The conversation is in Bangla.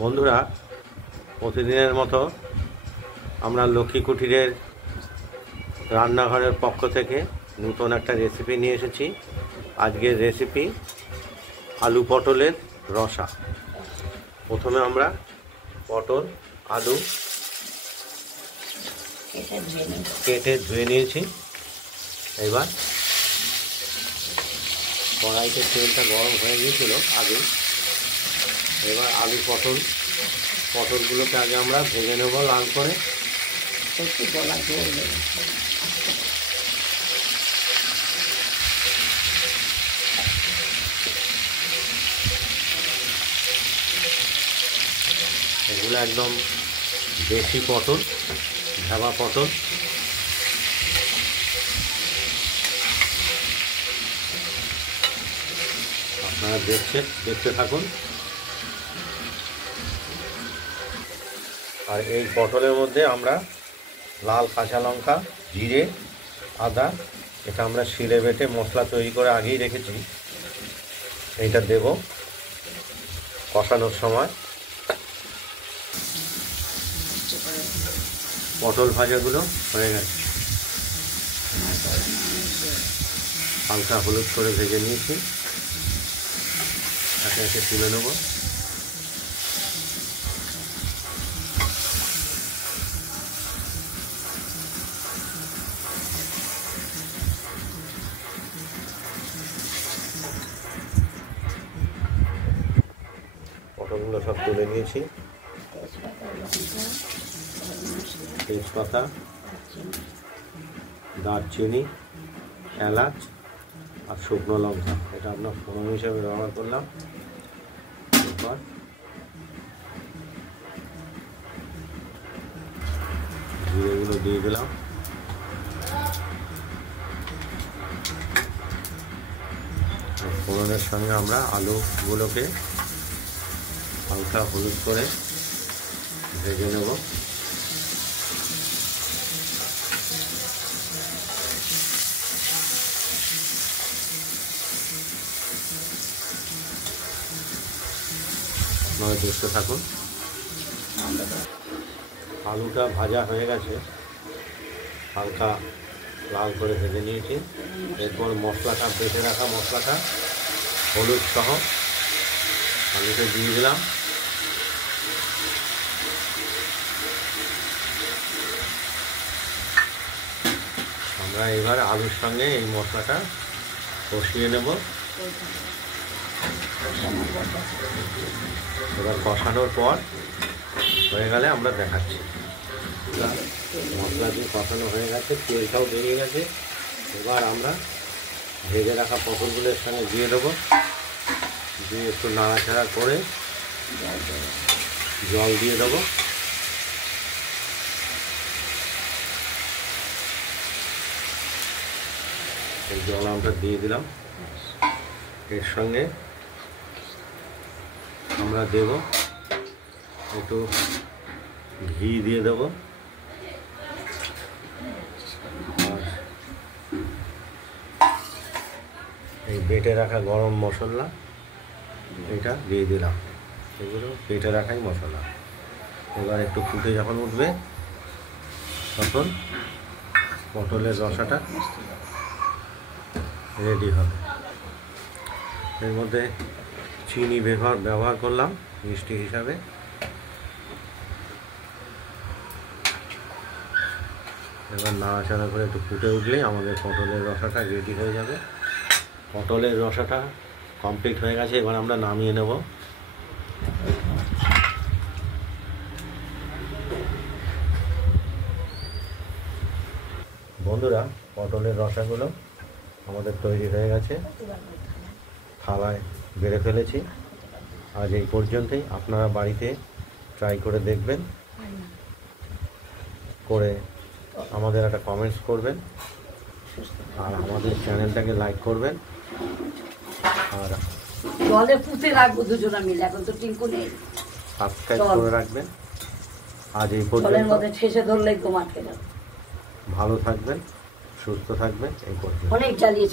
বন্ধুরা, প্রতিদিনের মতো আমরা লক্ষ্মী কুটিরের রান্নাঘরের পক্ষ থেকে নতুন একটা রেসিপি নিয়ে এসেছি। আজকের রেসিপি আলু পটলের রসা। প্রথমে আমরা পটল আলু কেটে ধুয়ে নিয়েছি। এবার কড়াইতে তেলটা গরম হয়ে গিয়েছিল আগে। এবার আলু পটলগুলোকে আগে আমরা ভেজে নেব লাল করে। এগুলো একদম দেশি পটল, ঢাবা পটল। আপনারা দেখতে থাকুন। আর এই পটলের মধ্যে আমরা লাল কাঁচা লঙ্কা, জিরে, আদা, এটা আমরা শিলে বেটে মশলা তৈরি করে আগেই রেখেছি। এইটা দেব কষানোর সময়। পটল ভাজাগুলো হয়ে গেছে, হালকা হলুদ করে ভেজে নিয়েছি। একে একে তুলে নেব। পটলগুলো সব তুলে নিয়েছি। তেজপাতা, দারচিনি, এলাচ আর শুকনো লঙ্কা, এটা আপনার ফোড়ন হিসাবে ব্যবহার করলাম। এরপর জিরেগুলো দিয়ে দিলাম। ফোড়নের সঙ্গে আমরা আলুগুলোকে হালকা হলুদ করে ভেজে নেব। আপনারা দেখতে থাকুন। আলুটা ভাজা হয়ে গেছে, হালকা লাল করে ভেজে নিয়েছি। এরপর মশলাটা, বেটে রাখা মশলাটা হলুদ সহ আলুতে দিয়ে দিলাম। আমরা এবার আলুর সঙ্গে এই মশলাটা কষিয়ে নেব। এবার কষানোর পর হয়ে গেলে আমরা দেখাচ্ছি। মশলা দিয়ে কষানো হয়ে গেছে, তেলটাও বেরিয়ে গেছে। এবার আমরা ভেজে রাখা পটলগুলোর সঙ্গে দিয়ে দেবো। দিয়ে একটু নাড়াচাড়া করে জল দিয়ে দেবো। এই জল আমরা দিয়ে দিলাম। এর সঙ্গে আমরা দেব একটু ঘি দিয়ে দেব। আর এই বেটে রাখা গরম মশলা এটা দিয়ে দিলাম। এগুলো বেটে রাখাই মশলা। এবার একটু ফুটে যখন উঠবে তখন পটলের রসাটা রেডি হবে। এর মধ্যে চিনি ব্যবহার করলাম মিষ্টি হিসাবে। এবার নাড়াচাড়া করে একটু ফুটে উঠলেই আমাদের পটলের রসাটা রেডি হয়ে যাবে। পটলের রসাটা কমপ্লিট হয়ে গেছে। এবার আমরা নামিয়ে নেব। বন্ধুরা, পটলের রসাগুলো আমাদের তৈরি হয়ে গেছে, থালায় বেড়ে ফেলেছি। আজ এই পর্যন্তই। আপনারা বাড়িতে ট্রাই করে দেখবেন, করে আমাদের একটা কমেন্টস করবেন, আর আমাদের চ্যানেলটাকে লাইক করবেন। আর জলে পুঁতে রাখবো দুজনে মিলে, এখন তো টিঙ্কু নেই। সাবস্ক্রাইব করে রাখবেন। আজ এই পর্যন্ত। ঠেসে ধরলেই তো মাঠে যাবে। ভালো থাকবেন, সুস্থ থাকবেন। এই পর্যন্ত। অনেক জ্বালিয়েছে।